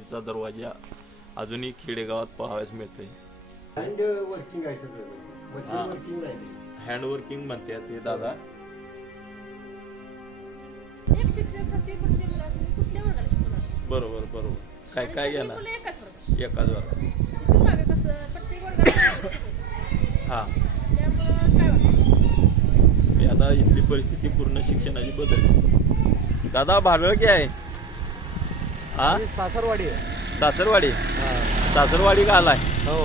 मातीचा दरवाजा अजूनही खेडेगावात पाहावयास मिळतोय. हँड वर्किंग आहे सगळं, मशीन वर्किंग नाही, हँड वर्किंग म्हणतात ते दादा. एक शिक्षकासाठी प्रत्येक मुलाला तुम्ही कुठल्या वर्गाला शिकवणार? बरोबर बरोबर. काय काय घेणार? एकाच वर्गात. एकाच वर्गात. इथून मागे कसं प्रत्येक वर्गाला शिकवतात. हा, त्यामुळं काय वाटतं? आता इथली परिस्थिती पूर्ण शिक्षणाची बदलली. दादा भाडळ काय आहे? हा, सासरवाडी आहे. सासरवाडी. सासरवाडी का आलाय? हो.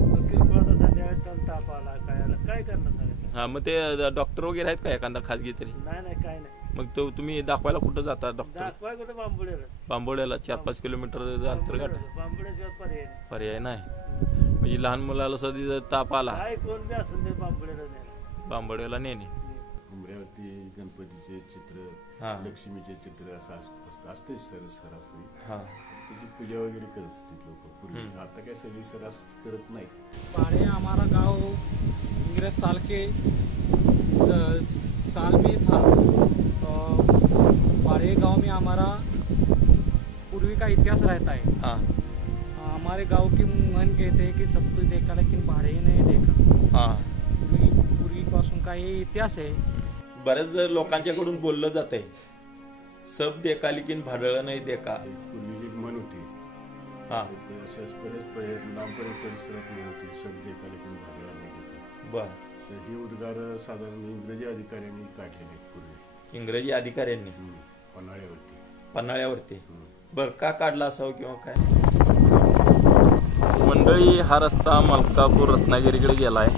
किरकोळ संध्याकाळी ताप आला, काय आला, काय करणार? हा, मग ते डॉक्टर वगैरे आहेत का एखादा खासगी तरी? नाही काय नाही. मग तो तुम्ही दाखवायला कुठं जाता डॉक्टर? दाखवाय कुठे? बांबोड्याला. बांबोड्याला 4-5 किलोमीटर अंतर गाठ. बांबोड्याशिवाय पर्याय नाही. पर्याय नाही. म्हणजे लहान मुलाला सध्या ताप आला, काय कोण बी असून ते बांबोड्याला नाही. बांबोड्याला नेणे. उमऱ्यावरती गणपतीचे चित्र, लक्ष्मीचे चित्र असं असते सरासरी. त्याची पूजा वगैरे करत होती लोक पूर्वी. आता काय सगळी सरास करत नाही. पाड़े हमारा गांव इंग्रज साल में था. तो पाड़े गांव में हमारा पूर्वी का इतिहास रहता है. हमारे गांव के मन कहते हैं कि सब कुछ देखा लेकिन भाड़े ही नहीं देखा. पूर्वी पासून का हे इतिहास आहे. बऱ्याच लोकांच्याकडून बोललं जातंय सब देखा लेकिन भाडळ नाही देखा. पूर्वी एक म्हण होती, बरेच लांबपर्यंत परिसरात म्हण होती, सब देखा लेकिन भाडळ नाही देखा. बर. तर हे उद्गार साधारण इंग्रजी अधिकाऱ्यांनी काढलेले पूर्वी. इंग्रजी अधिकाऱ्यांनी पन्हाळ्यावरती. बर, का काढला असावं किंवा काय? मंडळी, हा रस्ता मलकापूर रत्नागिरीकडे गेलाय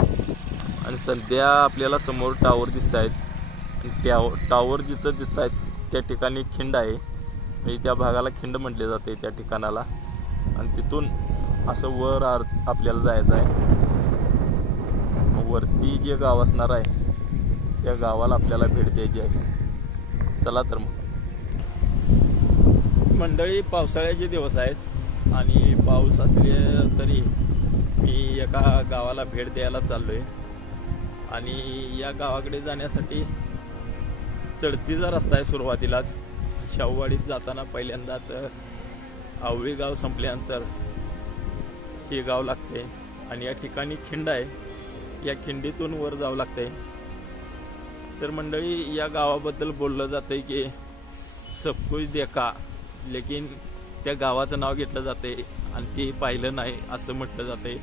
आणि सध्या आपल्याला समोर टावर दिसत आहेत. टावर जिथं दिसत आहेत त्या ठिकाणी खिंड आहे. म्हणजे त्या भागाला खिंड म्हटले जाते त्या ठिकाणाला. आणि तिथून असं वर आपल्याला जायचं आहे. वरती जे गाव असणार आहे त्या गावाला आपल्याला भेट द्यायची आहे. चला तर मग. मंडळी, पावसाळ्याचे दिवस आहेत आणि पाऊस असले तरी मी एका गावाला भेट द्यायला चाललोय. आणि या गावाकडे जाण्यासाठी चढतीचा रस्ता आहे. सुरुवातीलाच शाहूवाडीत जाताना पहिल्यांदाच आवळी गाव संपल्यानंतर हे गाव लागते आणि या ठिकाणी खिंड आहे. या खिंडीतून वर जावं लागतंय. तर मंडळी, या गावाबद्दल बोललं जातंय की सब कुछ देखा लेकिन त्या गावाचं नाव घेतलं जाते आणि ते पाहिलं नाही असं म्हटलं जातंय.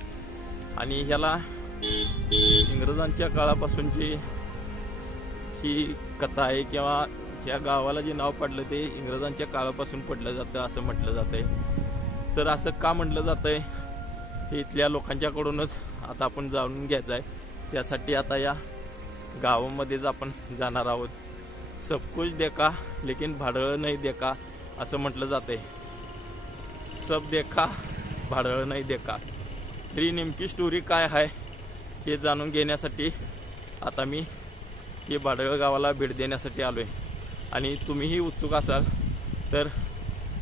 आणि ह्याला इंग्रजांच्या काळापासूनची ही कथा आहे किंवा या गावाला जे नाव पडलं ते इंग्रजांच्या काळापासून पडलं जातं असं म्हटलं जातंय. तर असं का म्हटलं जातंय हे इथल्या लोकांच्याकडूनच आता आपण जाणून घ्यायचं आहे. त्यासाठी आता या गावामध्येच आपण जाणार आहोत. सब कुछ देखा लेकिन भाडळ नाही देखा असं म्हटलं जातंय. सब देखा भाडळ नाही देखा. तरी नेमकी स्टोरी काय आहे हे जाणून घेण्यासाठी आता मी हे भाडळ गावाला भेट देण्यासाठी आलोय. आणि तुम्हीही उत्सुक असाल तर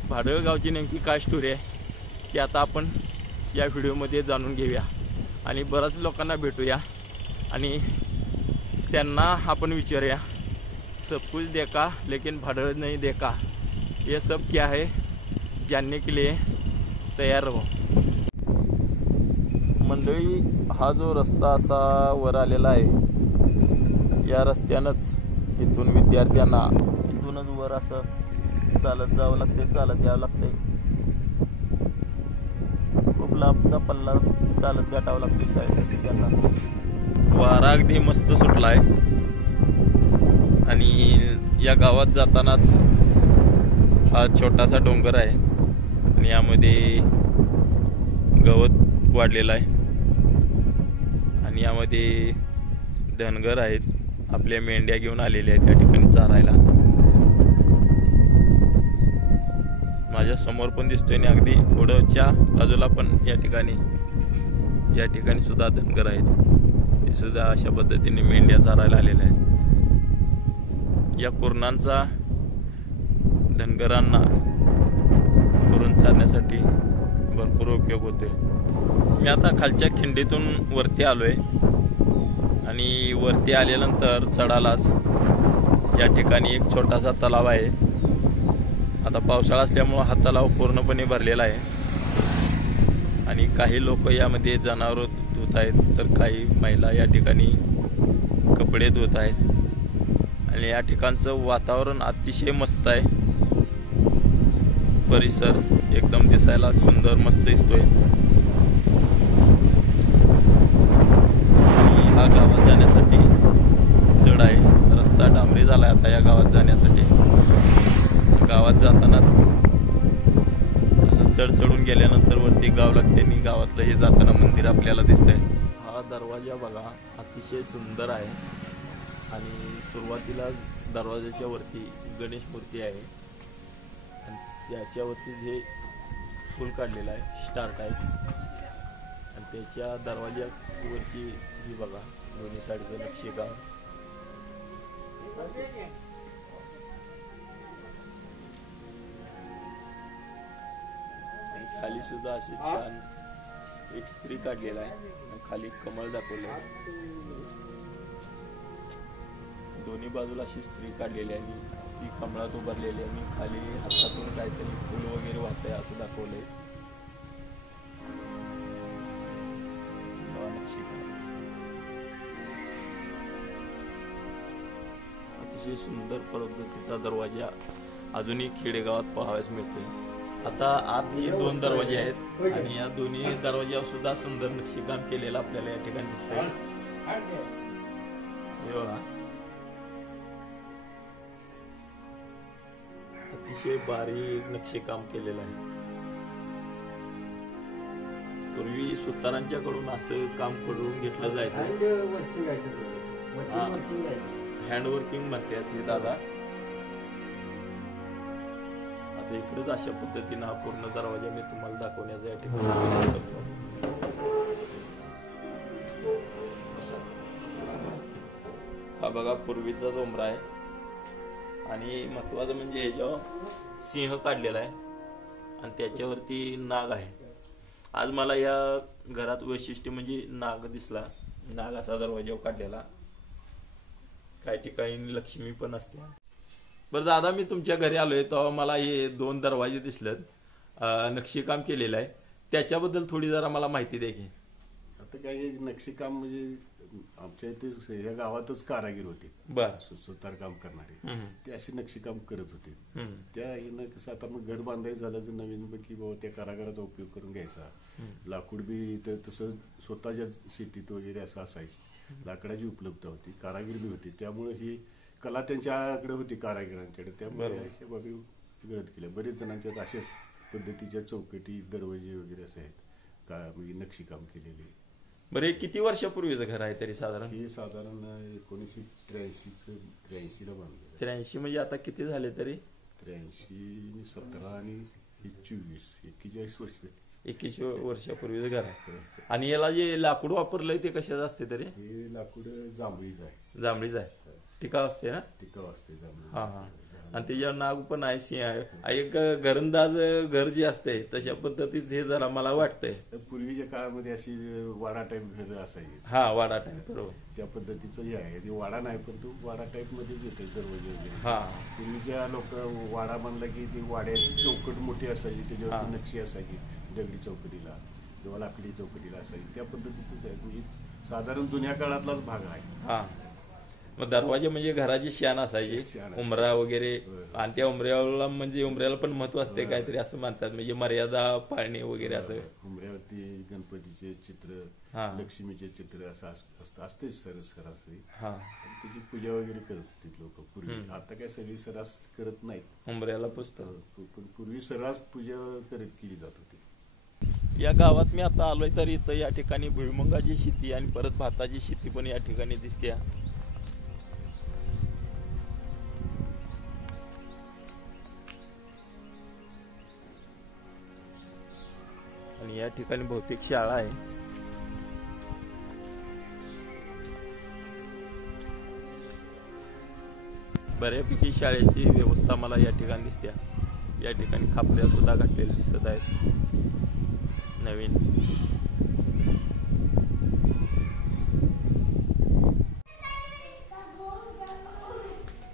भाडळ गावची नेमकी काय स्टोरी आहे ती आता आपण या व्हिडिओमध्ये जाणून घेऊया. आणि बऱ्याच लोकांना भेटूया आणि त्यांना आपण विचारूया सब कुछ देखा लेकिन भाडळ नहीं देखा, ये सब क्या है, जानने के लिए तयार रहो. मंडळी, हा जो रस्ता असा वर आलेला आहे या रस्त्यानंच इथून विद्यार्थ्यांना इथूनच वर असं चालत जावं लागते, चालत यावं लागते. खूप लांबचा पल्ला चालत गाठावं लागते शाळेसाठी त्यांना. वारा अगदी मस्त सुटलाय आणि या गावात जातानाच हा छोटासा डोंगर आहे आणि यामध्ये गवत वाढलेलं आहे आणि यामध्ये धनगर आहेत. आपल्या मेंढ्या घेऊन आलेल्या आहेत त्या ठिकाणी चारायला. माझ्या समोर पण दिसतोय आणि अगदी पुढच्या बाजूला पण या ठिकाणी सुद्धा धनगर आहेत. ते सुद्धा अशा पद्धतीने मेंढ्या चारायला आलेल्या आहेत. या कुरणांचा धनगरांना कुरण चारण्यासाठी भरपूर उपयोग होतोय. मी आता खालच्या खिंडीतून वरती आलोय आणि वरती आल्यानंतर चढालाच या ठिकाणी एक छोटासा तलाव आहे आता पावसाळा असल्यामुळं हा तलाव पूर्णपणे भरलेला आहे आणि काही लोक यामध्ये जनावर धुत आहेत, तर काही महिला या ठिकाणी कपडे धुत आहेत आणि या ठिकाणचं वातावरण अतिशय मस्त आहे. परिसर एकदम दिसायला सुंदर मस्त दिसतोय. आणि हा गावात जाण्यासाठी चढ आहे, रस्ता डांबरी झाला आता या गावात जाण्यासाठी. गावात जाताना असं चढून गेल्यानंतर वरती गाव लागते आणि गावातलं हे जाताना मंदिर आपल्याला दिसतंय. हा दरवाजा बघा अतिशय सुंदर आहे आणि सुरुवातीला दरवाजाच्या वरती गणेश मूर्ती आहे आणि त्याच्यावरती जे फुल काढलेलं आहे स्टार टाईप आणि त्याच्या दरवाजावरची ही बघा दोन्ही साईडचं नक्षीकाम. खाली सुद्धा अशी छान एक स्त्री काढलेला आहे आणि खाली कमळ दाखवलं आहे. दोन्ही बाजूला अशी स्त्री काढलेली आहे, ती कमळात उभारलेली आहे आणि खाली हातातून काहीतरी फुल वगैरे वाहत आहे असं दाखवलंय. अतिशय सुंदर पद्धतीचा दरवाजा अजूनही खेडेगावात पाहावयास मिळतोय. आता आत हे 2 दरवाजे आहेत आणि या दोन्ही दरवाज्यावर सुद्धा सुंदर नक्षीकाम केलेलं आपल्याला या ठिकाणी दिसतंय. अतिशय बारीक नक्षीकाम केलेलं आहे. पूर्वी सुतारांच्याकडून असं काम करून घेतलं जायचं. हँड वर्किंग म्हणतात हे दादा. आता इकडेच अशा पद्धतीनं हा पूर्ण दरवाजा मी तुम्हाला दाखवण्याचा या ठिकाणी करतो. हा बघा पूर्वीचा उंबरा आहे आणि महत्वाचं म्हणजे ह्याच्यावर सिंह काढलेला आहे आणि त्याच्यावरती नाग आहे. आज मला या घरात वैशिष्ट्य म्हणजे नाग दिसला, नाग असा दरवाजावर काढलेला. काही ठिकाणी लक्ष्मी पण असते. बरं दादा, मी तुमच्या घरी आलोय तेव्हा मला हे 2 दरवाजे दिसलेत, नक्षीकाम केलेलं आहे, त्याच्याबद्दल थोडी जरा मला माहिती द्या की. आता काय नक्षीकाम म्हणजे आमच्या इथे या गावातच कारागीर होते, सुतार काम करणारे, ते असे नक्षीकाम करत होते. त्या हिनं कसं आता मग घर बांधायचं झालं तर नवीन की बाबा त्या कारागिराचा उपयोग करून घ्यायचा. लाकूड बी तर तसं स्वतःच्या शेतीत वगैरे असं असायचं. लाकडाची उपलब्धता होती, कारागीर बी होती, त्यामुळे ही कला त्यांच्याकडे होती कारागिरांच्याकडे. त्यामुळे हे बाबी गळत गेल्या. बरेच जणांच्यात अशाच पद्धतीच्या चौकटी दरवाजे वगैरे असे आहेत का म्हणजे नक्षीकाम केलेले. बरं, किती वर्षापूर्वीचं घर आहे तरी साधारण? हे साधारण 1983 ला बांधलं. 83 म्हणजे आता किती झाले तरी? 83, 17 आणि 24, 41 वर्ष. 21 वर्षापूर्वीचं घर आहे. आणि याला जे लाकूड वापरलंय ते कशाचं असते तरी? हे लाकूड जांभळीच आहे. जांभळीच आहे. टिकाव असते ना? टिकाव असते जांभळी. हा हा. आणि त्याच्यावर नाग पण आहे, सिंह आहे. एक घरंदाज घर जे असते तशा पद्धतीच हे जरा मला वाटतंय. पूर्वीच्या काळामध्ये अशी वाडा टाईप घर असायची. हा, वाडा टाईप, बरोबर. त्या पद्धतीचं हे आहे. ते वाडा नाही पण तो वाडा टाईप मध्येच येते दरवाजे वगैरे. हा, पूर्वीच्या लोक वाडा बांधला की ती वाड्याची चौकट मोठी असायची, त्याच्यावर नक्षी असायची दगडी चौकटीला किंवा लाकडी चौकटीला असायची. त्या पद्धतीचंच आहे. म्हणजे साधारण जुन्या काळातलाच भाग आहे. हा. मग दरवाजे म्हणजे घराची शान असायची, उमरा वगैरे. आणि त्या उमऱ्याला म्हणजे उमऱ्याला पण महत्व असते काहीतरी असं म्हणतात, म्हणजे मर्यादा पाळणे वगैरे असं. उमऱ्यावरती गणपतीचे चित्र, लक्ष्मीचे चित्र असं असतेच सरासरी. त्याची पूजा वगैरे करत होती लोक पूर्वी. आता काय सगळी सरास करत नाहीत. उमऱ्याला पुजतात, पण पूर्वी सरास पूजा केली जात होती. या गावात मी आता आलोय तर इथं या ठिकाणी भुईमुगाची शेती आणि परत भाताची शेती पण या ठिकाणी दिसते. आणि या ठिकाणी बहुतेक शाळा आहे. बऱ्यापैकी शाळेची व्यवस्था मला या ठिकाणी दिसते. या ठिकाणी खापऱ्या सुद्धा घातलेल्या दिसत आहेत नवीन.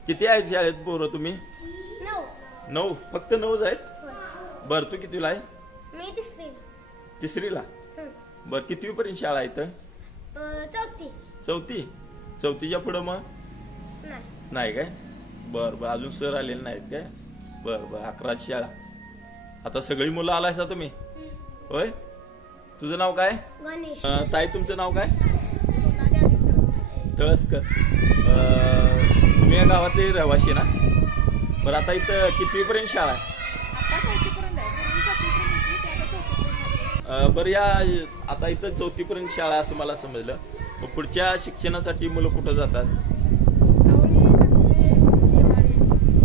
किती आहेत शाळेत पोरं तुम्ही? 9 फक्त 9 आहेत. होय. बर तू कितीला आहे? मी तिसरी. तिसरीला. बर कितवी पर्यंत शाळा आहे इथं? चौथी. चौथीच्या पुढं मग नाही. नाही काय? बर बर अजून सर आलेले नाहीत काय? बर बर 11ची शाळा. आता सगळी मुलं आलायसा तुम्ही होय? तुझं नाव काय? गणेश. ताई तुमचं नाव काय? सोनाली आणि तळसकर. तळसकर. तुम्ही या गावातले रहिवाशी ना? बरं आता इथं कितवी पर्यंत शाळा आहे? आता चौथीपर्यंत आहे. पूर्वी सातवीपर्यंत होती, ते आता चौथीपर्यंत आहे. बरं या आता इथं 4थी पर्यंत शाळा असं मला समजलं. मग पुढच्या शिक्षणासाठी मुलं कुठं जातात? आवळी, सातवी, देवाळे.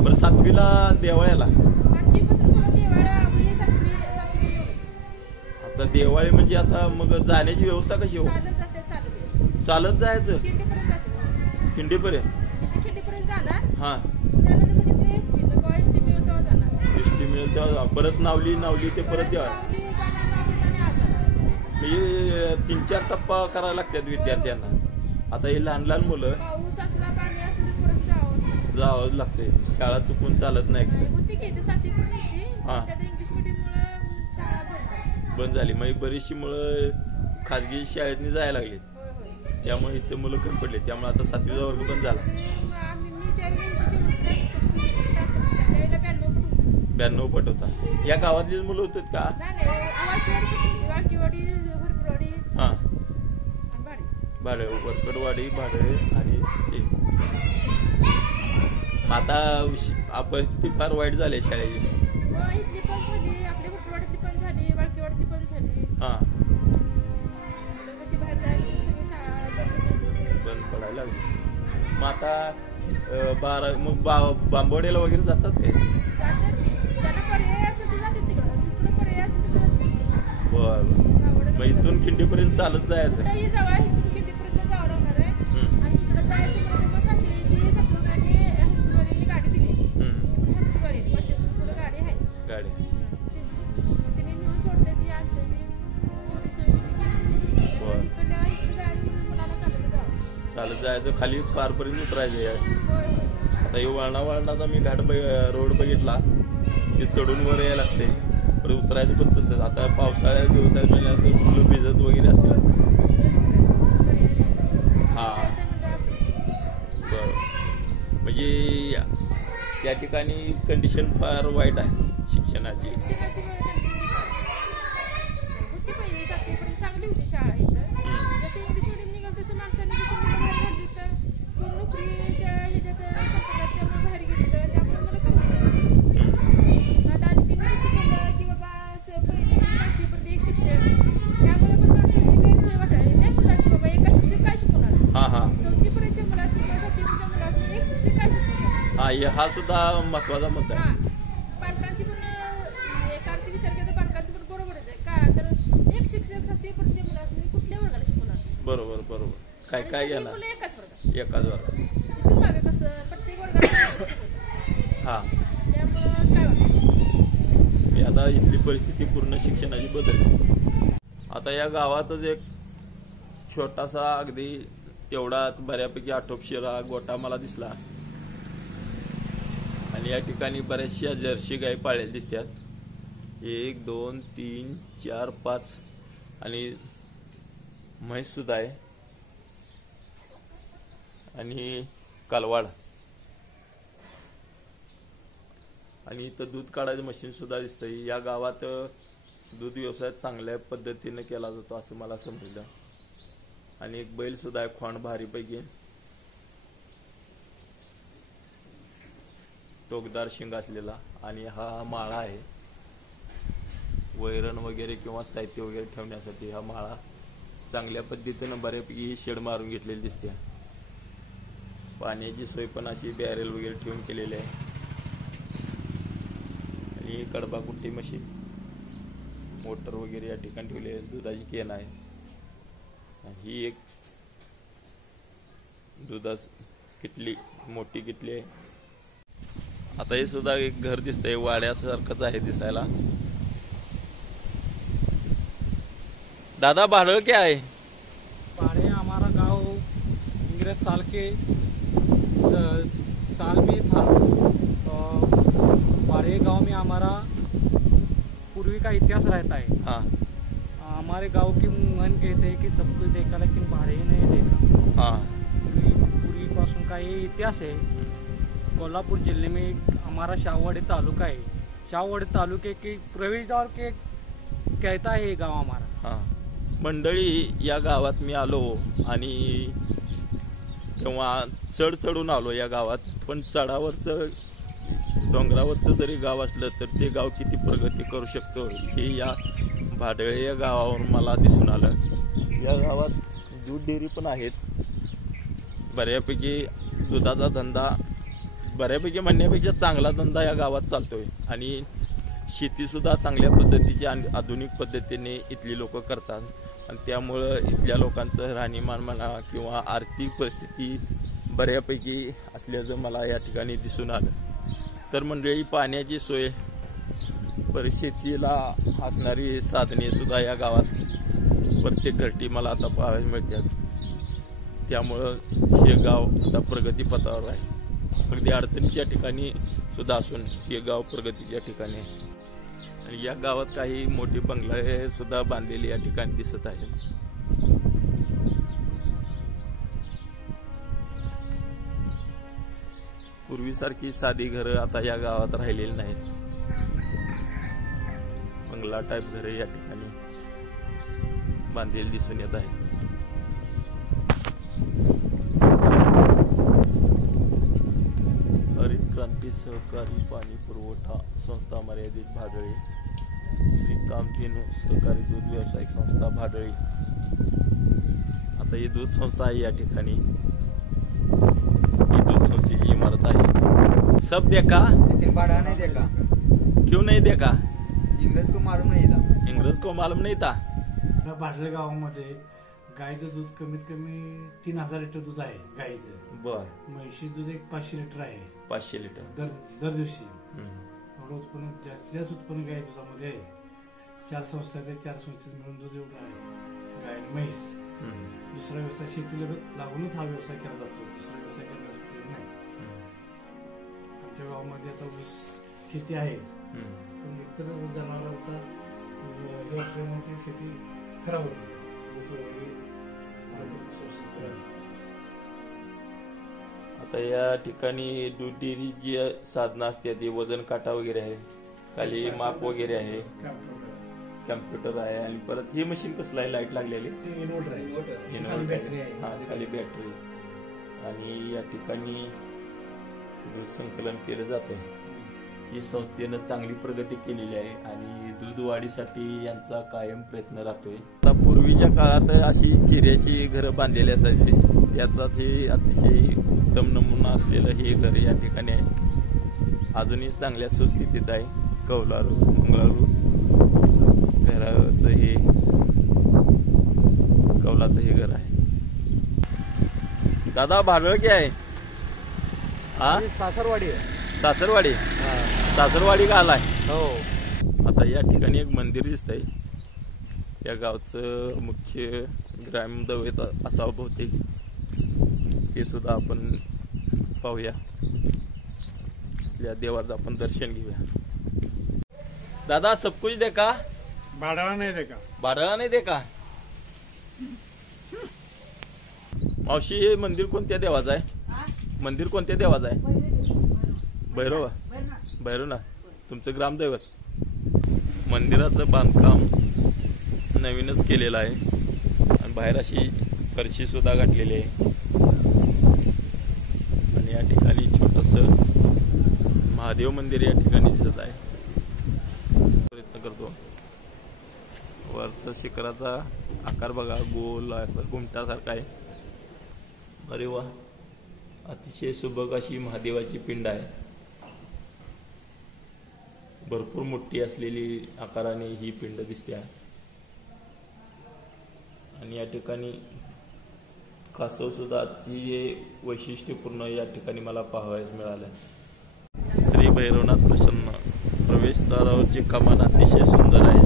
बरं 7वीला देवाळ्याला. 5वीपासून पुढं देवाळा, आवळी, सातवी एवढंच. आता देवाळे म्हणजे आता मग जाण्याची व्यवस्था कशी हो? चालत जाते, चालत. चालत जायचं खिंडीपर्यंत जाते. खिंडीपर्यंत? इथे खिंडीपर्यंत जाणार. हा त्यानंतर मग तिथे एसटी, केव्हा एसटी मिळेल तेव्हा जाणार. एसटी मिळेल तेव्हा परत नावली ते परत देवाळ. आवळी जाणार, नाव आणि आज जाणार. म्हणजे 3-4 टप्पा करायला लागतात विद्यार्थ्यांना. आता हे लहान लहान मुलं पाऊस असला, पाणी असलं तर परत जावं लागते. शाळा चुकून चालत नाही. होती की इथे 7वी पर्यंत होती. हा. त्यात इंग्लिश मीडियममुळे शाळा बंद झाली. बंद झाली. मग बरीचशी मुलं खाजगी शाळेतनी जायला लागली. होय होय. त्यामुळे इथे मुलं कमी पडले. त्यामुळे आता 7वीचा वर्ग बंद झाला. मी ज्यावेळी त्यावेळेला 92 पट होता. या गावातलीच मुलं होतात का? वाळकीवाडी, भरपूरवाडी हा आणि भाडे. भाडे वरकडवाडी भाडे आणि ते. मग आता परिस्थिती फार वाईट झाली शाळेची. इथली पण झाली, आपल्या भरपूरवाडीतली पण झाली, वाळकीवाडीतली पण झाली. हा मुलं जशी बाहेर जायला सगळी शाळा बंद झाली. बंद पडायला लागली. मग आता बांबवड्याला वगैरे जातात ते? जातात की. ज्यांना पर्याय असेल ते जातात तिकडं. जिकडे पर्याय असेल तिकडे जातात. बरं. मग इथून खिंडीपर्यंत चालत जायचं? कुठेही जावा, इथून खिंडीपर्यंत जावं लागणार आहे. आणि इकडे जायचं म्हणजे मग साखरेची सप्तकांनी हायस्कूलवाल्यांनी गाडी दिली. हायस्कूलवाल्यांनी 25 पुढे गाडी आहे. गाडी तिने नेऊन सोडते, ती आणते, ती थोडी सोय केली. इकडे जायचं मुलाला चालत जायचं. खाली पारपर्यंत उतरायचं. होय होय. आता हे वळणाचा मी रोड बघितला. ते चढून वर यायला लागते. परत उतरायचं पण तसंच. आता पावसाळ्यात दिवसात म्हणजे मुलं भिजत वगैरे असतील. हा बरं. म्हणजे त्या ठिकाणी कंडिशन फार वाईट आहे शिक्षणाची. होती पहिली 7वीपर्यंत चांगली होती शाळा इथं. जसं इंग्लिश मिडियम निघाल तसं माणसांनी बाहेर काढली तर कोण नोकरीच्या ह्याच्यात संपर्कात त्यामुळे बाहेर गेली तर त्यामुळे मला कमी झालं. आता आणि तिने असं केलं की बाबा पहिली 5वीपर्यंत एक शिक्षक, त्यामुळे पण माणसाची गैरसोय वाटायला नाही मुलांची. बाबा एका शिक्षक काय शिकवणार? 4थीपर्यंतच्या मुलात किंवा 7वीपर्यंतच्या मुलात एक शिक्षक काय शिकवणार? हा सुद्धा महत्वाचा मुद्दा आहे. पालकांची पण एका अर्थी विचार केला तर पालकांचं पण बरोबरच आहे. का तर एक शिक्षक 7वीपर्यंतच्या मुलात कुठल्या वर्गाला शिकवणार? बरोबर. काय घेणार? मुलं एकाच वर्गात. एकाच वर्गात. इथून मागे कसं प्रत्येक वर्गात हा त्यामुळं काय वाटतं? आता इथली परिस्थिती पूर्ण शिक्षणाची बदलली. आता या गावातच एक छोटासा अगदी तेवढाच बऱ्यापैकी आटोपशिरा गोटा मला दिसला. आणि या ठिकाणी बऱ्याचशा जर्सी गाई पाळलेल्या दिसतात. 1 2 3 4 5 आणि म्हैस सुद्धा आहे आणि कालवाड. आणि इथं दूध काढायचं मशीन सुद्धा दिसतंय. या गावात दूध व्यवसाय चांगल्या पद्धतीने केला जातो असं मला समजलं. आणि एक बैल सुद्धा आहे खोंड भारीपैकी, टोकदार शिंग असलेला. आणि हा माळा आहे वैरण वगैरे किंवा साहित्य वगैरे ठेवण्यासाठी. हा माळा चांगल्या पद्धतीनं बऱ्यापैकी शेड मारून घेतलेली दिसते. पाण्याची सोय पण अशी बॅरेल वगैरे ठेवून केलेली आहे. आणि कडबा कुट्टी मशीन, मोटर वगैरे या ठिकाणी ठेवले आहे. दुधाची केन आहे. ही एक दुधाची किटली, मोठी किटली आहे. आता हे सुद्धा एक घर दिसतंय, वाड्यासारखंच आहे दिसायला. दादा भाड़े क्या है? भाड़े हमारा गांव अंग्रेज साल में था, तो भाड़े बारे गांव में हमारा पूर्वी का इतिहास रहता है। हाँ हमारे गांव की मन कहते हैं कि सब कुछ देखा लेकिन भाड़े ही नहीं देखा। हाँ पूर्वीपासून का ये इतिहास है। कोल्हापुर जिले में हमारा शाहवाड़ी तालुका है। शाहवाड़ी तालुके के प्रवेशद्वार के कहता है ये गाव हमारा। हाँ मंडळी, या गावात मी आलो आणि तेव्हा चढून आलो या गावात, पण चढावरचं डोंगरावरचं जरी गाव असलं तर ते गाव किती प्रगती करू शकतो हे या भाडळे या गावावर मला दिसून आलं। या गावात दूध डेअरी पण आहेत, बऱ्यापैकी दुधाचा धंदा बऱ्यापैकी म्हणण्यापेक्षा चांगला धंदा या गावात चालतोय आणि शेतीसुद्धा चांगल्या पद्धतीची आधुनिक पद्धतीने इथली लोक करतात आणि त्यामुळं इथल्या लोकांचं राहणीमान म्हणा किंवा आर्थिक परिस्थिती बऱ्यापैकी असल्याचं मला या ठिकाणी दिसून आलं। तर मंडळी, पाण्याची सोय, शेतीला असणारी साधने सुद्धा या गावात प्रत्येक घरटी मला आता पाहायला मिळतात। त्यामुळं हे गाव आता प्रगतीपथावर आहे। अगदी अडचणीच्या ठिकाणी सुद्धा असून हे गाव प्रगतीच्या ठिकाणी आहे आणि या गावात काही मोठी बंगले सुद्धा बांधलेली या ठिकाणी दिसत आहेत। पूर्वीसारखी साधी घरं आता या गावात राहिलेली नाहीत। बंगला टाईप घरे या ठिकाणी बांधलेली दिसून येत आहेत। हरित क्रांती सहकारी पाणी पुरवठा संस्था मर्यादित भाडळे, श्रीकांत धेनू सहकारी दूध व्यावसायिक संस्था भाडळे। आता ही दूध संस्था आहे या ठिकाणी, ही दूध संस्थेची इमारत आहे। सब देखा लेकिन भाड़ा नहीं देखा। क्यों नहीं देखा? इंग्रज को मालूम नहीं था। इंग्रज को मालूम नहीं था। भाडळे गावामध्ये गायचं दूध कमीत कमी 3000 लिटर दूध आहे गायचं। बर, म्हैशी दूध एक 500 लिटर आहे 500 लिटर दर दिवशी। एवढं उत्पन्न जास्तीत जास्त उत्पन्न गाय दुधामध्ये आहे। 4 संस्था आहेत, 4 संस्थेत मिळून दूध एवढं आहे गाय म्हैस। दुसरा व्यवसाय शेतीला लागूनच हा व्यवसाय केला जातो, दुसरा व्यवसाय करण्याचा प्रयोग नाही। आमच्या गावामध्ये आता ऊस शेती आहे, पण इतर जनावरांचा हे असल्यामुळे ती शेती खराब होते। ऊस वगैरे आता या ठिकाणी दूध डेअरी जी साधनं असते ती वजन काटा वगैरे आहे, खाली माप वगैरे आहे, कॅम्प्युटर आहे आणि परत ही मशीन कसलं आहे लाईट लागलेली इन्व्हर्टर आहे, खाली बॅटरी आहे। हा, खाली बॅटरी आणि या ठिकाणी दूध संकलन केलं जाते। ही संस्थेनं चांगली प्रगती केलेली आहे आणि दूध वाढीसाठी यांचा कायम प्रयत्न राहतोय। आता पूर्वीच्या काळात अशी चिऱ्याची घरं बांधलेली असायची, त्याचाच हे अतिशय उत्तम नमुना असलेलं हे घर या ठिकाणी आहे। अजूनही चांगल्या सुस्थितीत आहे। कौलारू मंगळारू घराचं हे कौलाचं हे घर आहे। दादा भाडळ काय आहे? हा, सासरवाडी सासरवाडी। सासरवाडी का आलाय? हो। आता या ठिकाणी एक मंदिर दिसतंय, या गावचं मुख्य ग्रामदैवत असावं बहुतेक, ते सुद्धा आपण पाहूया, या देवाचं आपण दर्शन घेऊया। दादा सब कुछ देखा? भाडा नाही देखा। भाडळा नाही देखा। मावशी, हे मंदिर कोणत्या देवाचं आहे? मंदिर कोणत्या देवाचं आहे? भैरव भैरवनाथ तुमचं ग्रामदैवत। मंदिराचं बांधकाम नवीनच केलेलं आहे आणि बाहेर अशी फरशी सुद्धा घातलेली आहे आणि या ठिकाणी छोटंसं महादेव मंदिर या ठिकाणी दिसत आहे। प्रयत्न करतो, वरचा शिखराचा आकार बघा, गोल असं घुमटासारखा आहे। अरे वा, अतिशय सुबक अशी महादेवाची पिंड आहे। भरपूर मोठी असलेली आकाराने ही पिंड दिसते आहे आणि या ठिकाणी कासव सुद्धा अतिशय वैशिष्ट्यपूर्ण या ठिकाणी मला पाहावयास मिळालं। श्री भैरवनाथ प्रसन्न प्रवेशद्वारावरची कमान अतिशय सुंदर आहे।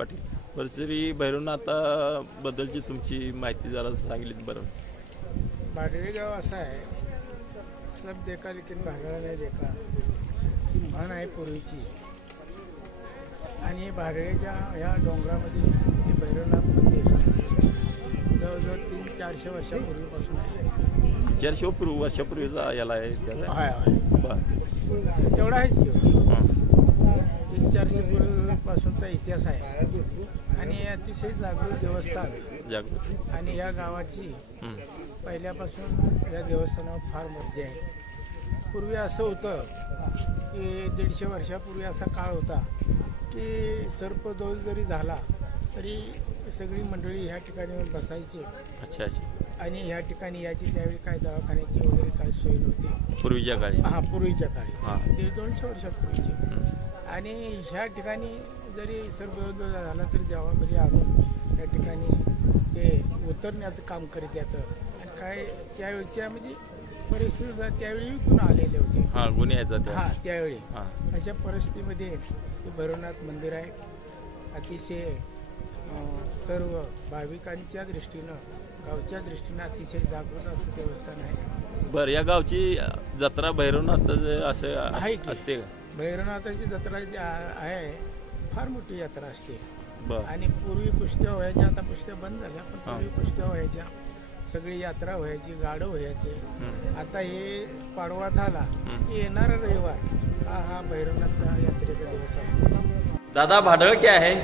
पाटील. बरं तरी भैरवनाथ बद्दलची तुमची माहिती जरा सांगितली बरं. भाडळे गाव असं आहे, सब देखा लेकिन भाडळा नाही देखा ही म्हण आहे पूर्वीची. आणि भाडळेच्या ह्या डोंगरामध्ये हे भैरवनाथ मंदिर जवळजवळ 300-400 वर्षापूर्वीपासून आहे. 400 वर्षापूर्वीचा याला आहे त्याला. आहे बरं तेवढा आहेच किंवा 300-400 पूर्वीपासूनचा इतिहास आहे. आणि अतिशय जागृत देवस्थान जागृत. आणि या गावाची पहिल्यापासून या देवस्थानावर फार मर्जी आहे. पूर्वी असं होतं की 150 वर्षापूर्वी असा काळ होता की सर्पदोष जरी झाला तरी सगळी मंडळी ह्या ठिकाणी येऊन बसायची. अच्छा अच्छा. आणि ह्या ठिकाणी याची त्यावेळी काय दवाखान्याची वगैरे काय सोय नव्हती पूर्वीच्या काळी. हां पूर्वीच्या काळी 150 वर्षापूर्वीची. आणि ह्या ठिकाणी जरी सर्पदोष झाला तरी देवामध्ये आणून त्या ठिकाणी ते उतरण्याचं काम करीत येतं. आणि काय त्यावेळच्या म्हणजे परिस्थिती त्यावेळी विकून आलेले होते. हां गुन्हे यायचा हां त्यावेळी अशा परिस्थितीमध्ये हे भैरवनाथ मंदिर आहे. अतिशय सर्व भाविकांच्या दृष्टीनं गावच्या दृष्टीनं अतिशय जागृत असं देवस्थान आहे. बरं या गावची जत्रा भैरवनाथ असं आहे की? असते का? भैरवनाथाची जत्रा जी आहे फार मोठी यात्रा असते. बरं. आणि पूर्वी कुस्त्या व्हायच्या, आता कुस्त्या बंद झाल्या, पण पूर्वी कुस्त्या व्हायच्या, सगळी यात्रा व्हायची, गाडं व्हायचे. आता हे पाडवा झाला की येणारा रविवार हा भैरवनाथचा यात्रेचा दिवस असतो. दादा भाडळ क्या है?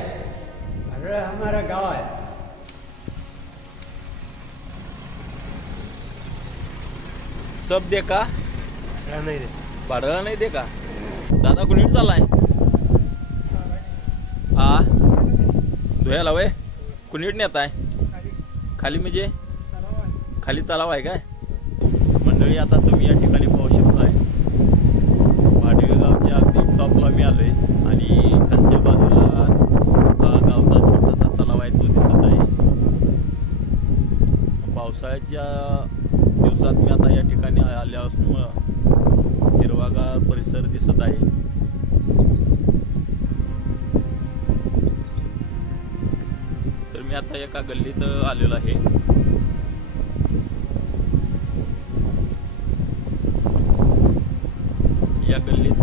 भाडळ हमारा गाव है. सब देखा नाही रे भाडळा नाही देखा. दादा कुणीकडे चाललाय? हा धुयाला वय कुणीकडे नेत आहे? खाली म्हणजे खाली तलाव आहे काय? मंडळी आता तुम्ही या ठिकाणी पाहू शकताय भाडळ गावच्या अगदी टॉपला मी आलोय. आणि खालच्या बाजूला हा गावचा छोटासा तलाव आहे तो दिसत आहे. पावसाळ्याच्या दिवसात मी आता या ठिकाणी आल्यापासून हिरवागार परिसर दिसत आहे. तर मी आता एका गल्लीत आलेलो आहे. या गल्लीत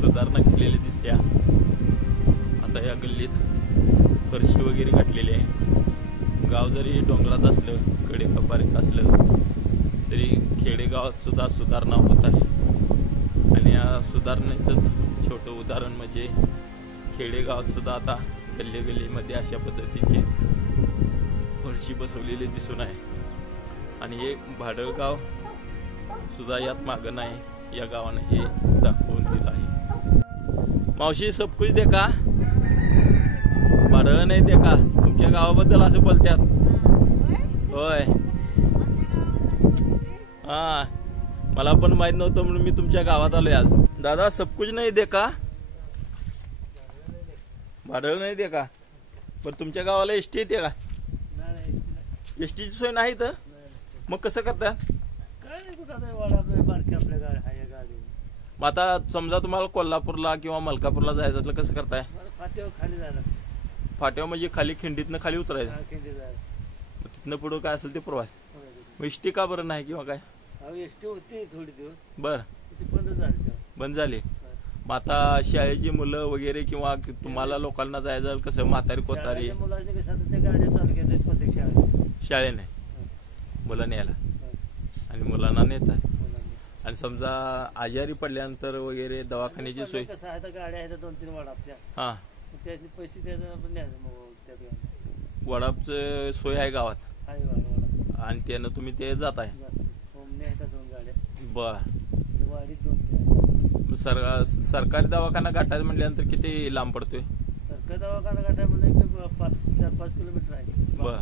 सुधारणा केलेली दिसत्या. आता या गल्लीत फरशी वगैरे घातलेली आहे. गाव जरी डोंगरात असलं कडे कपारीत असलं तरी खेडेगावात सुद्धा सुधारणा होत आहे. आणि या सुधारणेचं छोटं उदाहरण म्हणजे खेडेगावात सुद्धा आता गल्लीमध्ये अशा पद्धतीचे फरशी बसवलेली दिसून आहे. आणि हे भाडळगाव सुद्धा यात मागं नाही, या गावानं हे दाखवून दिलं आहे. मावशी सब कुछ देखा भाडळ नाही देखा. तुमच्या गावाबद्दल असं बोलतात होय? हा मला पण माहित नव्हतं म्हणून मी तुमच्या गावात आलोय आज. दादा सब कुछ नाही देखा भाडळ नाही देखा. पण तुमच्या गावाला एसटी येते का? एसटीची सोय नाही तर मग कसं करता? मग आता समजा तुम्हाला कोल्हापूरला किंवा मलकापूरला जायचं असलं कसं करताय? खाली जायला. फाट्यावर म्हणजे खाली खिंडीतनं खाली उतरायचं. तिथनं पुढं काय असेल ते प्रवास. मग एसटी का बरं नाही किंवा काय? एसटी होती थोडी दिवस बर बंद झाली. मग आता शाळेची मुलं वगैरे किंवा तुम्हाला लोकांना जायचं कसं म्हातारी कोतारी शाळेने मुलं यायला आणि मुलांना नेतात. आणि समजा आजारी पडल्यानंतर वगैरे दवाखान्याची सोय गाड्या आहेत 2-3 वाडापच्या. हा त्याचे पैसे द्यायचं. वडापचं सोय आहे गावात आणि त्यानं तुम्ही ते जात आहे. बर सरकारी दवाखाना गाठायचं म्हटल्यानंतर किती लांब पडतोय? सरकारी दवाखाना गाठाय म्हणजे 4-5 किलोमीटर आहे. बर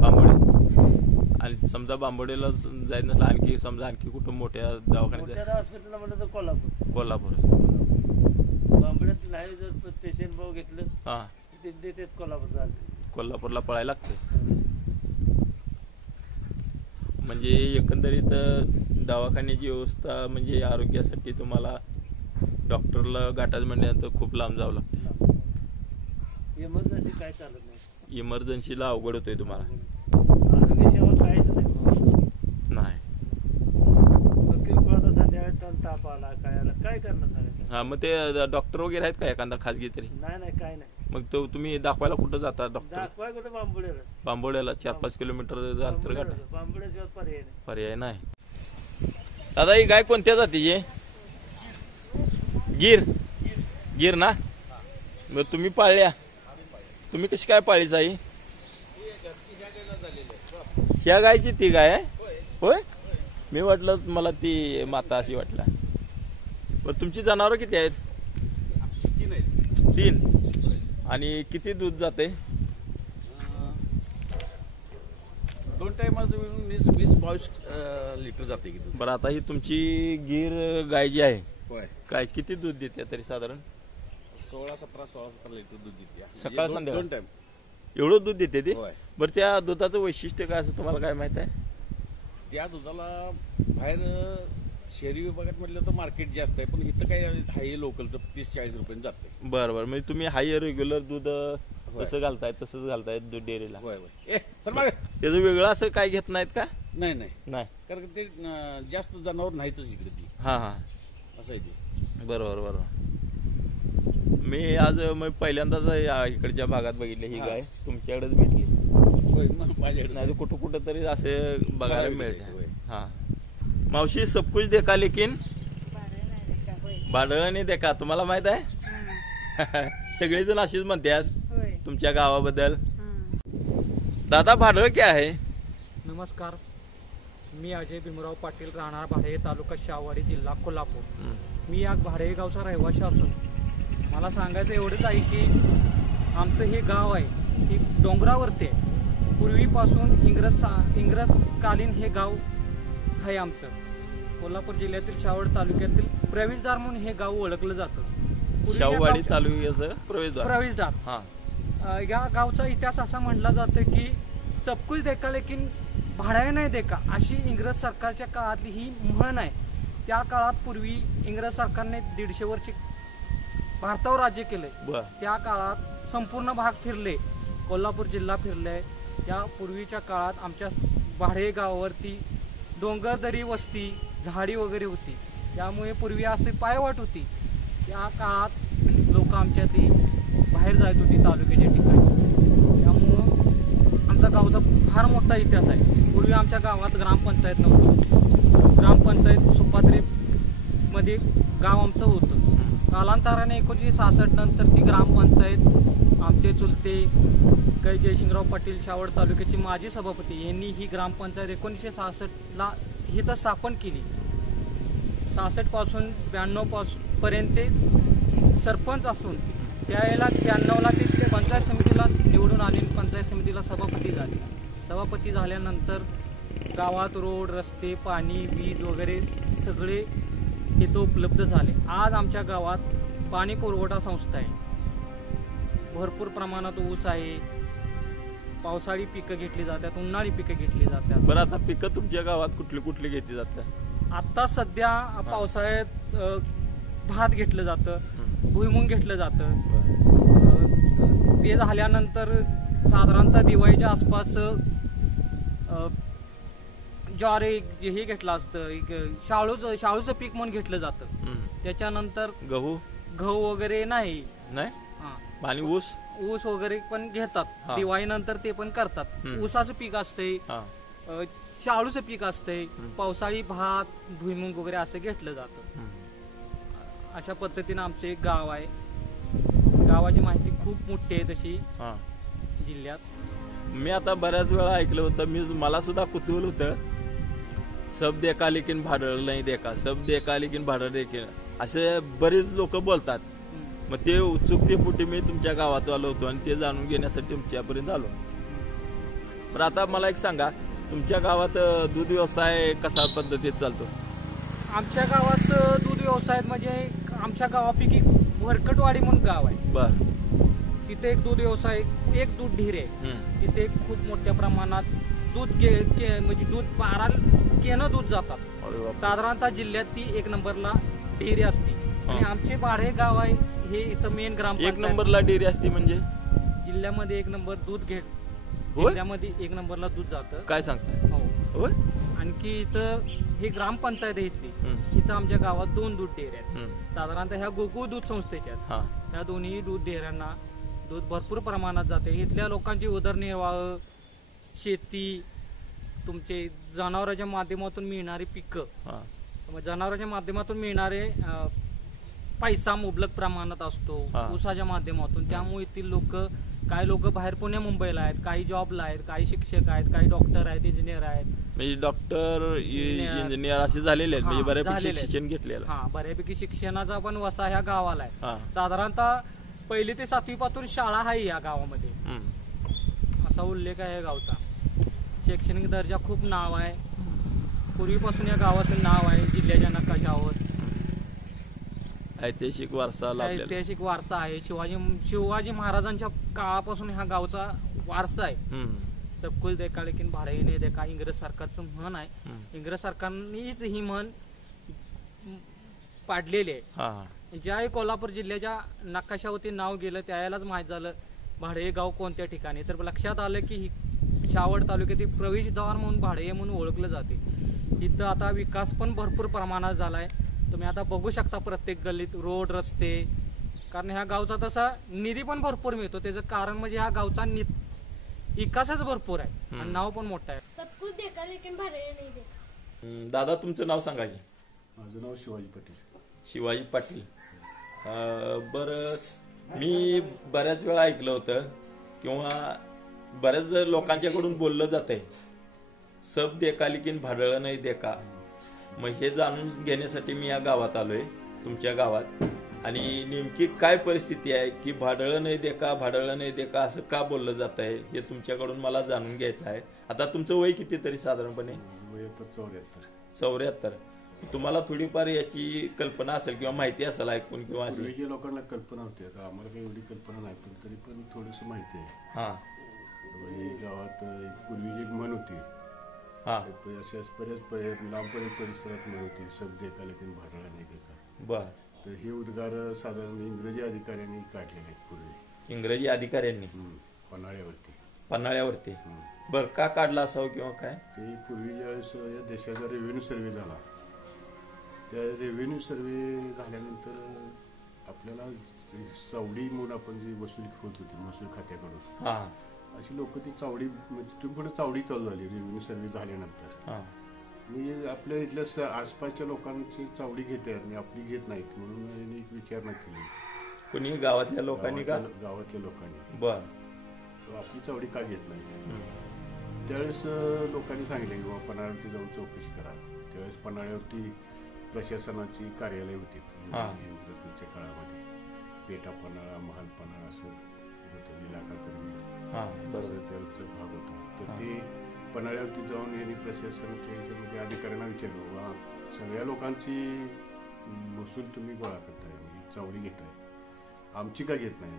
बांबोडे. आणि समजा बांबोडेला जायचं नसलं आणखी समजा आणखी कुठं मोठ्या दवाखान्यात हॉस्पिटलला म्हणलं तर कोल्हापूर. बांबोड्यात नाही जर पेशंट भाऊ घेतलं हा ते देतात कोल्हापूरला पळायला लागतं. म्हणजे एकंदरीत दवाखान्याची व्यवस्था म्हणजे आरोग्यासाठी तुम्हाला डॉक्टरला गाठायचं म्हणल्यानंतर खूप लांब जावं लागतं. इमर्जन्सी काय चालत नाही. इमर्जन्सीला अवघड होतोय तुम्हाला. आरोग्य सेवा काहीच नाही. किरकोळ आता संध्याकाळी ताप आला काय आला काय करणार सांगितलं. हा, मग ते डॉक्टर वगैरे आहेत का एखादा खाजगी तरी? नाही काय नाही. मग तो तुम्ही दाखवायला कुठं जाता डॉक्टर? दाखवाय कुठं बांबोड्याला. बांबोड्याला 4-5 किलोमीटर अंतर काढा. बांबोड्याशिवाय पर्याय नाही. दादा ही गाय कोणत्या जातीची? गिर ना. मग तुम्ही पाळल्या? तुम्ही कशी काय पाळलीच आई? ह्या गायची ती गाय आहे? होय. मी वाटलं मला ती माता अशी वाटला. पण तुमची जनावर किती आहेत? 3. आणि किती दूध जाते? 2 टायमाचं 20-22 लिटर जाते. बरं, आता ही तुमची गीर गाय जी आहे होय, काय किती दूध देते तरी साधारण? 16-17 लिटर दूध देते सकाळ संध्याकाळ. 2 टाइम एवढं दूध देते ती? होय. बरं, त्या दुधाचं वैशिष्ट्य काय असं तुम्हाला काय माहित आहे? त्या दुधाला बाहेर शहरी विभागात म्हटलं तर मार्केट जास्त आहे, पण इथं काय हाय लोकलचं 30-40 रुपये जाते. बरं म्हणजे तुम्ही हाय रेग्युलर दूध कसं घालताय तसंच घालताय दूध डेअरीला? होय होय. त्याचं वेगळं असं काय घेत नाहीत का? नाही कारण ते जास्त जनावर नाहीतच इकडे ती. हा असं आहे ते. बरोबर. मी आज पहिल्यांदाच इकडच्या भागात बघितली ही गाय. तुमच्याकडेच भेटली. माझ्याकडे नाही कुठं तरी असे बघायला मिळते. हा. मावशी, सब कुछ देखा लेकिन भाडळ नाही देखा. तुम्हाला माहित आहे? सगळेजण अशीच म्हणतात तुमच्या गावाबद्दल. दादा, भाडळ काय आहे? नमस्कार, मी अजय भीमराव पाटील, राहणार भाडे, तालुका शाहवाडी, जिल्हा कोल्हापूर. मी या भाडे गावचा रहिवासी असून मला सांगायचं एवढंच आहे की आमचं हे गाव आहे ही डोंगरावरती आहे. पूर्वीपासून इंग्रजकालीन हे गाव आहे आमचं. कोल्हापूर जिल्ह्यातील शाहवाडी तालुक्यातील प्रवेशद्वार म्हणून हे गाव ओळखलं जातं. शाहवाडी तालुक्याचं प्रवेशद्वार. या गावचा इतिहास असा म्हटला जातो की सब कुछ देखा लेकिन भाड्या नाही देखा, अशी इंग्रज सरकारच्या काळातली ही म्हण आहे. त्या काळात पूर्वी इंग्रज सरकारने 150 वर्ष भारतावर राज्य केलंय. त्या काळात संपूर्ण भाग फिरले, कोल्हापूर जिल्हा फिरले. त्या पूर्वीच्या काळात आमच्या भाडे गावावरती डोंगरदरी वस्ती, झाडी वगैरे होती. त्यामुळे पूर्वी असे पायवाट होती. त्या काळात लोक आमच्या ती बाहेर जात होती तालुक्याच्या ठिकाणी. त्यामुळं आमच्या गावचा फार मोठा इतिहास आहे. पूर्वी आमच्या गावात ग्रामपंचायत नव्हती. ग्रामपंचायत सुपात्रीमध्ये गाव आमचं होतं. कालांतराने 1966 नंतर ती ग्रामपंचायत आमचे चुलते कै जयसिंगराव पाटील, शाहवाडी तालुक्याचे माजी सभापती यांनी ही ग्रामपंचायत 1966ला इथं स्थापन केली. 66 पासून 92 पर्यंत सरपंच असून त्यावेळेला 93ला ते पंचायत समितीला निवडून आले. पंचायत समितीला सभापती झाले. सभापती झाल्यानंतर गावात रोड, रस्ते, पाणी, वीज वगैरे सगळे इथं उपलब्ध झाले. आज आमच्या गावात पाणी पुरवठा संस्था आहे. भरपूर प्रमाणात ऊस आहे. पावसाळी पिकं घेतली जातात, उन्हाळी पिकं घेतली जातात. बरं, आता पिकं तुमच्या गावात कुठली कुठली घेतली जातात? आता सध्या पावसाळ्यात भात घेतलं जातं, भुईमुंग घेतलं जातं. ते झाल्यानंतर साधारणतः दिवाळीच्या आसपास ज्वारी हे घेतलं असतं, शाळूचं पीक म्हणून घेतलं जातं. त्याच्यानंतर गहू वगैरे नाही. आणि ऊस वगैरे पण घेतात. दिवाळीनंतर ते पण करतात. ऊसाचं पीक असतंय, शाळूचं पीक असतंय, पावसाळी भात, भुईमुंग वगैरे असं घेतलं जातं. अशा पद्धतीनं आमचं एक गाव आहे. गावाची माहिती खूप मोठी आहे तशी जिल्ह्यात. मी आता बऱ्याच वेळा ऐकलं होतं, मला सुद्धा कुतूहल होतं, सब देखा लेकिन भाडळ नाही देखा, सब देखा लेकिन भाडळ देखील, असे बरेच लोक बोलतात. मग ते उत्सुकतेपोटी मी तुमच्या गावात आलो होतो आणि ते जाणून घेण्यासाठी तुमच्यापर्यंत आलो. पण आता मला एक सांगा, तुमच्या गावात दूध व्यवसाय कशा पद्धतीत चालतो? आमच्या गावात दूध व्यवसाय म्हणजे आमच्या गावापैकी वरकटवाडी म्हणून गाव आहे. तिथे एक दूध व्यवसाय, एक दूध ढीर आहे. तिथे खूप मोठ्या प्रमाणात दूध म्हणजे दूध 12 केनं दूध जातात. साधारणतः जिल्ह्यात ती 1 नंबरला डेअरी असते. आणि आमचे भाडे गाव आहे हे इथं मेन ग्राम 1 नंबरला डेअरी असते म्हणजे जिल्ह्यामध्ये 1 नंबर दूध घेत, होय? जिल्ह्यामध्ये 1 नंबरला दूध जातं. काय सांगताय? हो. होय? आणखी इथं ही ग्रामपंचायत आहे इथली. इथं आमच्या गावात 2 दूध डेअऱ्या आहेत. साधारणतः ह्या गोकुळ दूध संस्थेच्या आहेत. ह्या दोन्ही दूध डेअऱ्यांना दूध भरपूर प्रमाणात जाते. इथल्या लोकांची उदरनिर्वाह, शेती, तुमचे जनावरांच्या माध्यमातून मिळणारी पिकं, जनावरांच्या माध्यमातून मिळणारे पैसा मुबलक प्रमाणात असतो ऊसाच्या माध्यमातून. त्यामुळे येथील लोक, काही लोक बाहेर पुणे मुंबईला आहेत, काही जॉबला आहेत, काही शिक्षक आहेत, काही डॉक्टर आहेत, इंजिनियर आहेत. म्हणजे डॉक्टर इंजिनियर असे झालेले आहेत, म्हणजे बऱ्यापैकी शिक्षण घेतलेलं. हा, बऱ्यापैकी शिक्षणाचा पण वसा ह्या गावाला आहे. साधारणतः 1ली ते 7वी पासून शाळा आहे या गावामध्ये, असा उल्लेख आहे गावचा. शैक्षणिक दर्जा खूप नाव आहे. पूर्वीपासून या गावाचं नाव आहे जिल्ह्याच्या नकाशावर. ऐतिहासिक वारसा आहे. शिवाजी महाराजांच्या काळापासून ह्या गावचा वारसा आहे. सबकुल देखा लेकिन भाडे नाही देखा, इंग्रज सरकारचं म्हण आहे. इंग्रज सरकारनीच ही म्हण पाडलेली आहे. ज्याही कोल्हापूर जिल्ह्याच्या नकाशावरती नाव गेलं त्यावेळेलाच माहीत झालं भाडे गाव कोणत्या ठिकाणी. तर लक्षात आलं की शावड तालुक्यातील प्रवेशद्वार म्हणून भाडे म्हणून ओळखलं जाते. इथं आता विकास पण भरपूर प्रमाणात झालाय. तुम्ही आता बघू शकता प्रत्येक गल्लीत रोड, रस्ते. कारण ह्या गावचा तसा निधी पण भरपूर मिळतो. त्याचं कारण म्हणजे ह्या गावचा विकासच भरपूर आहे आणि नाव पण मोठं आहे. दादा, तुमचं नाव सांगा की. माझं नाव शिवाजी पाटील. शिवाजी पाटील. बरं, मी बऱ्याच वेळा ऐकलं होतं किंवा बऱ्याच लोकांच्याकडून बोललं जातंय, सब देखा लेकिन भाडळं नाही देखा. मग हे जाणून घेण्यासाठी मी या गावात आलोय, तुमच्या गावात. आणि नेमकी काय परिस्थिती आहे की भाडळं नाही देखा, भाडळं नाही देखा असं का बोललं जात आहे, हे तुमच्याकडून मला जाणून घ्यायचं आहे. आता तुमचं वय किती तरी साधारणपणे? वय 74. तुम्हाला थोडीफार याची कल्पना असेल किंवा माहिती असेल ऐकून किंवा अशी लोकांना कल्पना होती. आता आम्हाला काही एवढी कल्पना नाही, पण तरी पण थोडीशी माहिती आहे. गावात पूर्वी एक म्हण होती, बरेच लांबपर्यंत परिसरात म्हण होती, सब देखा लेकिन भाडळा नाही देखा. बर. तर हे उद्गार साधारण इंग्रजी अधिकाऱ्यांनी काढलेले आहेत पूर्वी. इंग्रजी अधिकाऱ्यांनी पन्हाळ्यावरती. बर, का काढला असावं किंवा काय? ते पूर्वी ज्यावेळेस या देशाचा रेव्हेन्यू सर्व्हे झाला, त्या रेव्हेन्यू सर्व्हे झाल्यानंतर आपल्याला चावडी म्हणून आपण जी वसुली होत होती महसूल खात्याकडून, अशी लोक ती चावडी, म्हणजे तिथून पुढे चावडी चालू झाली रेव्हेन्यू सर्व्हे झाल्यानंतर. म्हणजे आपल्या इथल्या आसपासच्या लोकांची चावडी घेते आणि आपली घेत नाहीत, म्हणून एक विचारणा केली. कोणी? गावातल्या लोकांनी का? गावातल्या लोकांनी. बर. आपली चावडी का घेत नाही? त्यावेळेस लोकांनी सांगितले की बाबा पन्हाळ्यावरती जाऊन चौकशी करा. त्यावेळेस पन्हाळ्यावरती प्रशासनाची कार्यालय होती इंग्रजांच्या काळामध्ये. पेटा पन्हाळा, महाल पन्हाळा असं इलाकापूर्वी त्याचा भाग होता. तर ते पन्हाळ्यावरती जाऊन यांनी प्रशासनाच्या ह्याच्यामध्ये अधिकाऱ्यांना विचारलं, बाबा सगळ्या लोकांची महसूल तुम्ही गोळा करताय, म्हणजे चावडी घेताय, आमची का घेत नाही?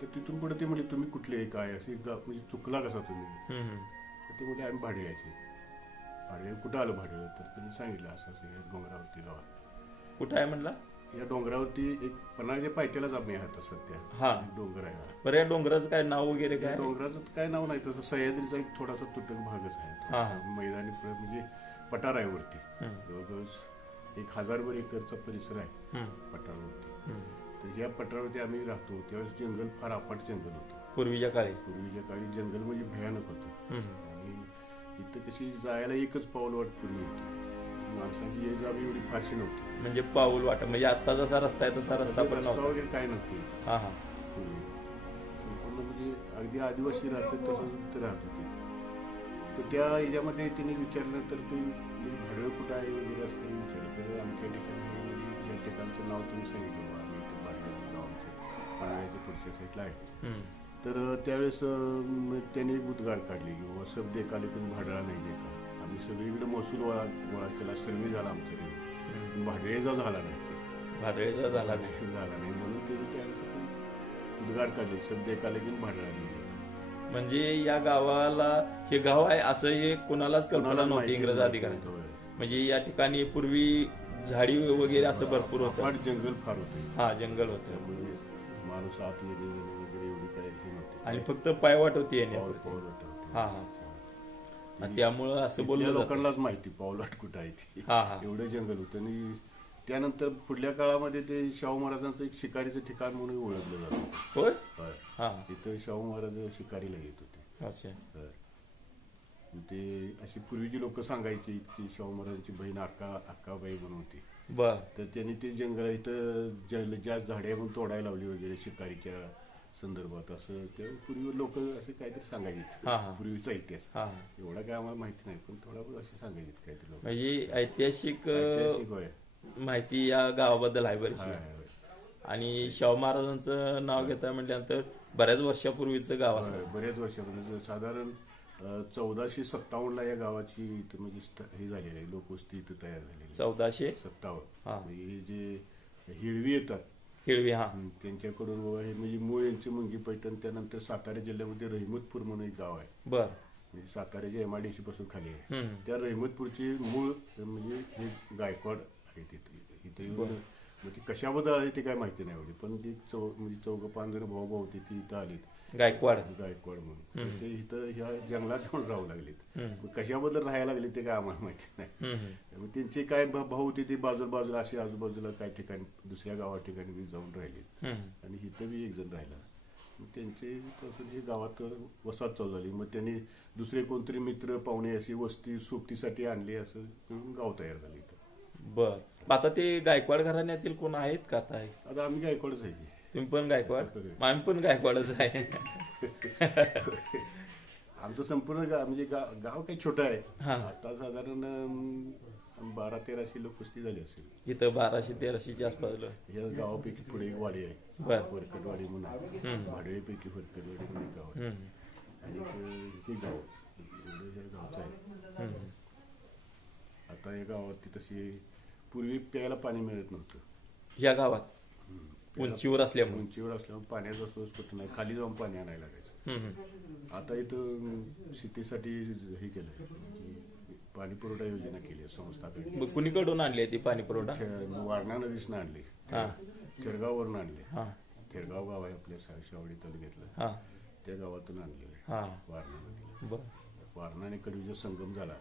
तर तिथून पुढे ते म्हणजे तुम्ही कुठले काय असे म्हणजे चुकला कसा तुम्ही? तर ते म्हणजे आम्ही भाडळ्याचे. भाडळे कुठं आलं भाडळ? तर त्यांनी सांगितलं असं असं डोंगरावरती गावात. कुठं आहे म्हणला? या डोंगरावरती एक पन्हाळ्याच्या पायथ्यालाच आम्ही आहात सध्या. डोंगर आहे. बरं, या डोंगराचं काय नाव वगैरे काय? डोंगराचं काय नाव नाही, तसं सह्याद्रीचा एक थोडासा तुटक भागच आहे. मैदानी म्हणजे पठार आहे वरती. जवळजवळ 1000 एकरचा परिसर आहे पठारावरती. तर या पठारावरती आम्ही राहतो. त्यावेळेस जंगल फार अफाट जंगल होतं पूर्वीच्या काळी जंगल म्हणजे भयानक होतं. आणि इथं कशी जायला एकच पाऊल वाट पूर्वी होती. माणसांची ये जावी एवढी फारशी नव्हती. म्हणजे पाऊल वाट म्हणजे आता जसा रस्ता आहे तसा रस्ता वगैरे काय नव्हती पूर्वी. म्हणजे अगदी आदिवासी राहतात तसंच ते राहत होते. तर त्या याच्यामध्ये तिने विचारल्यानंतर ते भाडळ कुठं आहे वगैरे असताना विचारलं. तर आमच्या ठिकाणी या ठिकाणचं नाव तुम्ही सांगितलं, आम्ही ते भाडळ गाव आमचं पन्हाळ्याच्या पुढच्या साईडला आहे. तर त्यावेळेस त्यांनी एक उद्गार काढले की बाबा सब देखा लेकिन भाडळा नाही देखा. आम्ही सगळीकडे महसूल गोळा केला, सर्वे झाला आमचा, भाडळेचा झाला नाही. म्हणून ते त्यावेळेस उद्गार काढले, सब देखा लेकिन भाडळा नाही. म्हणजे या गावाला हे गाव आहे असं हे कोणालाच कल्पना नव्हती इंग्रज अधिकाऱ्यांना. म्हणजे या ठिकाणी पूर्वी झाडी वगैरे असं भरपूर होतं, जंगल फार होतं. जंगल होतं, माणूस आत वगैरे एवढी काही आणि फक्त पायवाट होती येण्यापुरती. पाऊलवाट होती. हा हा. आणि त्यामुळं असं बोललं जातं. लोकांनाच माहिती पाऊलवाट कुठं आहे ती. हा हा. एवढं जंगल होतं. आणि त्यानंतर पुढल्या काळामध्ये ते शाहू महाराजांचं एक शिकारीचं ठिकाण म्हणून ओळखलं जातं. होय. हा. इथं शाहू महाराज शिकारीला येत होते. अच्छा. ते अशी पूर्वीची लोक सांगायची की शाहू महाराजांची बहीण अक्काबाई म्हणून होती. बर. तर त्यांनी ते जंगल इथं जास्त झाडे म्हणून तोडायला लावली वगैरे शिकारीच्या संदर्भात, असं ते पूर्वी लोक असे काहीतरी सांगायचे. पूर्वीचा इतिहास एवढा काय आम्हाला माहिती नाही, पण थोडा बहुत असे सांगायचे काहीतरी लोक. म्हणजे ऐतिहासिक होय माहिती या गावाबद्दल आहे बरी. आणि शाहू महाराजांचं नाव घेता म्हटल्यानंतर बऱ्याच वर्षापूर्वीचं गाव असं. बऱ्याच वर्षापूर्वी साधारण 1457 या गावाची इथं म्हणजे हे झालेलं आहे, लोकवस्ती इथं तयार झालेली. 1457. हे जे हिळवी येतात, हिळवी, हा, त्यांच्याकडून म्हणजे मूळ यांची मुंगी पैठण. त्यानंतर सातारा जिल्ह्यामध्ये रहिमतपूर म्हणून एक गाव आहे. बर. म्हणजे साताऱ्याच्या MIDC पासून खाली आहे. त्या रहिमतपूरची मूळ म्हणजे हे गायकवाड आहे तिथे. इथे येऊन ती कशाबद्दल आली ते काय माहिती नाही एवढी, पण ती म्हणजे 4-5 भाऊ होती ती इथं आली गायकवाड म्हणून. ते इथं ह्या जंगलात येऊन राहू लागलेत. कशाबद्दल राहायला लागले ते काय आम्हाला माहिती नाही. त्यांचे काय भाऊ होते ते बाजूला असे आजूबाजूला काही ठिकाणी दुसऱ्या गावा ठिकाणी जाऊन राहिले. आणि इथं बी एक जण राहिला. मग त्यांचे पासून हे गावात वसाहत चालू झाली. मग त्यांनी दुसरे कोणतरी मित्र पाहुणे अशी वस्ती सोबतीसाठी आणली, असं मिळून गाव तयार झाले इथं. बर. आता ते गायकवाड घराण्यातील कोण आहेत का? आता आम्ही गायकवाडच आहे. तुम्ही पण गायकवाड? आम्ही पण गायकवाडच आहे. आमचं संपूर्ण म्हणजे गाव काही छोटं आहे. आता साधारण 1200-1300 लोक कुस्ती झाली असेल इथं. 1200-1300च्या आसपास. या गावापैकी पुढे एक वाडी आहे, फरकटवाडी म्हणून आहे. भाडळीपैकी फरकटवाडी म्हणून एक गाव आहे. आणि हे गाव एवढं गावचं आहे. आता या गावात तशी पूर्वी प्यायला पाणी मिळत नव्हतं या गावात. उंचीवर असल्यामुळे पाण्याचा सोर्स कुठं नाही, खाली जाऊन पाणी आणायला लागायचं. आता इथं शेतीसाठी हे केलंय, पाणी पुरवठा योजना केली आहे संस्थाकडे. कुणीकडून आणली ती पाणी पुरवठा? वारणा नदीसनं आणली, थेरगाववरून आणली. थेरगाव गाव आहे आपल्या शावडी तालुक्यातलं, त्या गावातून आणलेलं आहे वारणा नदीला. वारणा आणि कडवीचा संगम झाला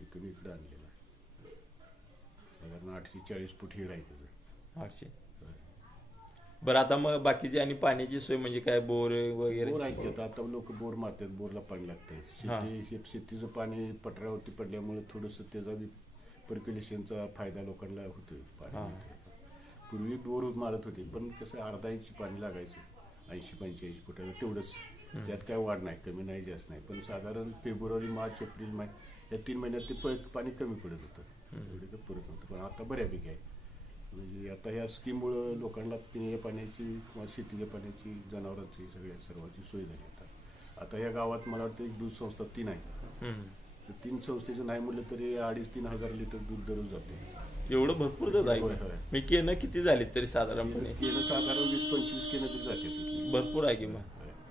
तिथून इकडे आणलेला. साधारण 840 फूट हिड आहे त्याचं. 800. बरं. आता मग बाकीची आणि पाण्याची सोय म्हणजे काय? बोर वगैरे? बोर आहेत. आता लोक बोर मारतात, बोरला पाणी लागतंय. शेतीचं पाणी पटऱ्यावरती पडल्यामुळे थोडंसं त्याचा पर्क्युलेशनचा फायदा लोकांना होतोय. पूर्वी बोर मारत होते, पण कसं अर्धा इंच पाणी लागायचं 80-85 फुटाला, तेवढंच. त्यात काय वाढ नाही, कमी नाही, जास्त नाही. पण साधारण फेब्रुवारी, मार्च, एप्रिल, मे या 3 महिन्यात ते पाणी कमी पडत होतं, एवढे तर पुरत नव्हतं. पण आता बऱ्यापैकी आहे. म्हणजे आता ह्या स्कीममुळं लोकांना पिण्याच्या पाण्याची किंवा शेतीच्या पाण्याची, जनावरांची, सर्वांची सोय झाली. आता या गावात मला वाटतं एक दूध संस्था 3 आहे. 3 संस्थेचं नाही म्हटलं तरी 2,500-3 हजार लिटर दूध दररोज जाते. एवढं भरपूर दूध आहे. मी केनं किती झाली तरी साधारणपणे? केनं साधारण 20-25 केनं तरी जाते. भरपूर आहे की मग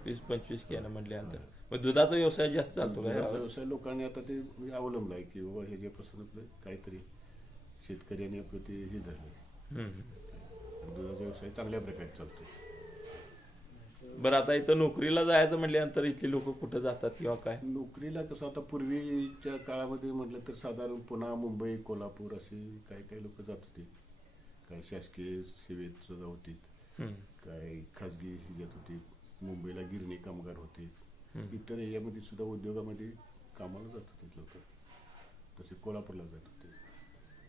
20-25 केनं म्हटल्यानंतर. मग दुधाचा व्यवसाय जास्त चालतो का? व्यवसाय लोकांनी आता ते अवलंबला आहे की बाबा ह्याच्यापासून आपलं काहीतरी शेतकऱ्यांनी आपलं ते हे धरलं. दुधाचा व्यवसाय चांगल्या प्रकारे चालतो. बरं. आता इथं नोकरीला जायचं म्हटल्यानंतर इथली लोक कुठं जातात किंवा काय? नोकरीला कसं आता पूर्वीच्या काळामध्ये म्हटलं तर साधारण पुणे, मुंबई, कोल्हापूर असे काही लोक जात होते. काही शासकीय सेवेत सुद्धा होती, काही खाजगी ह्याच्यात होती. मुंबईला गिरणी कामगार होते. इतर यामध्ये सुद्धा उद्योगामध्ये कामाला जात होते लोक. तसे कोल्हापूरला जात होते.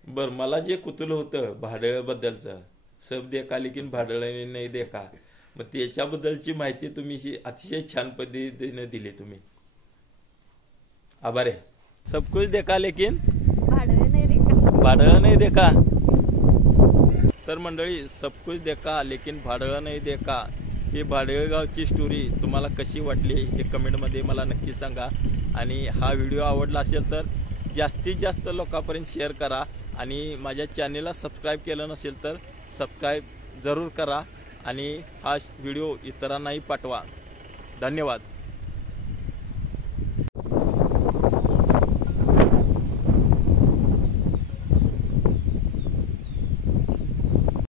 बर. मला जे कुतूहल होतं भाडळ बद्दलचं, सब देखा लेकिन भाडळ नाही देखा, मग त्याच्याबद्दलची माहिती तुम्ही अतिशय छान पद्धतीने दिली तुम्ही. आभार आहे. सब कुछ देखा लेकिन भाडळ नाही देखा. तर मंडळी, सब कुछ देखा लेकिन भाडळ नाही देखा ही भाडळगावची स्टोरी तुम्हाला कशी वाटली हे कमेंटमध्ये मला नक्की सांगा. आणि हा व्हिडिओ आवडला असेल तर जास्तीत जास्त लोकांपर्यंत शेअर करा. आणि माझ्या चॅनेलला सबस्क्राईब केलं नसेल तर सबस्क्राईब जरूर करा आणि हा व्हिडिओ इतरांनाही पाठवा. धन्यवाद.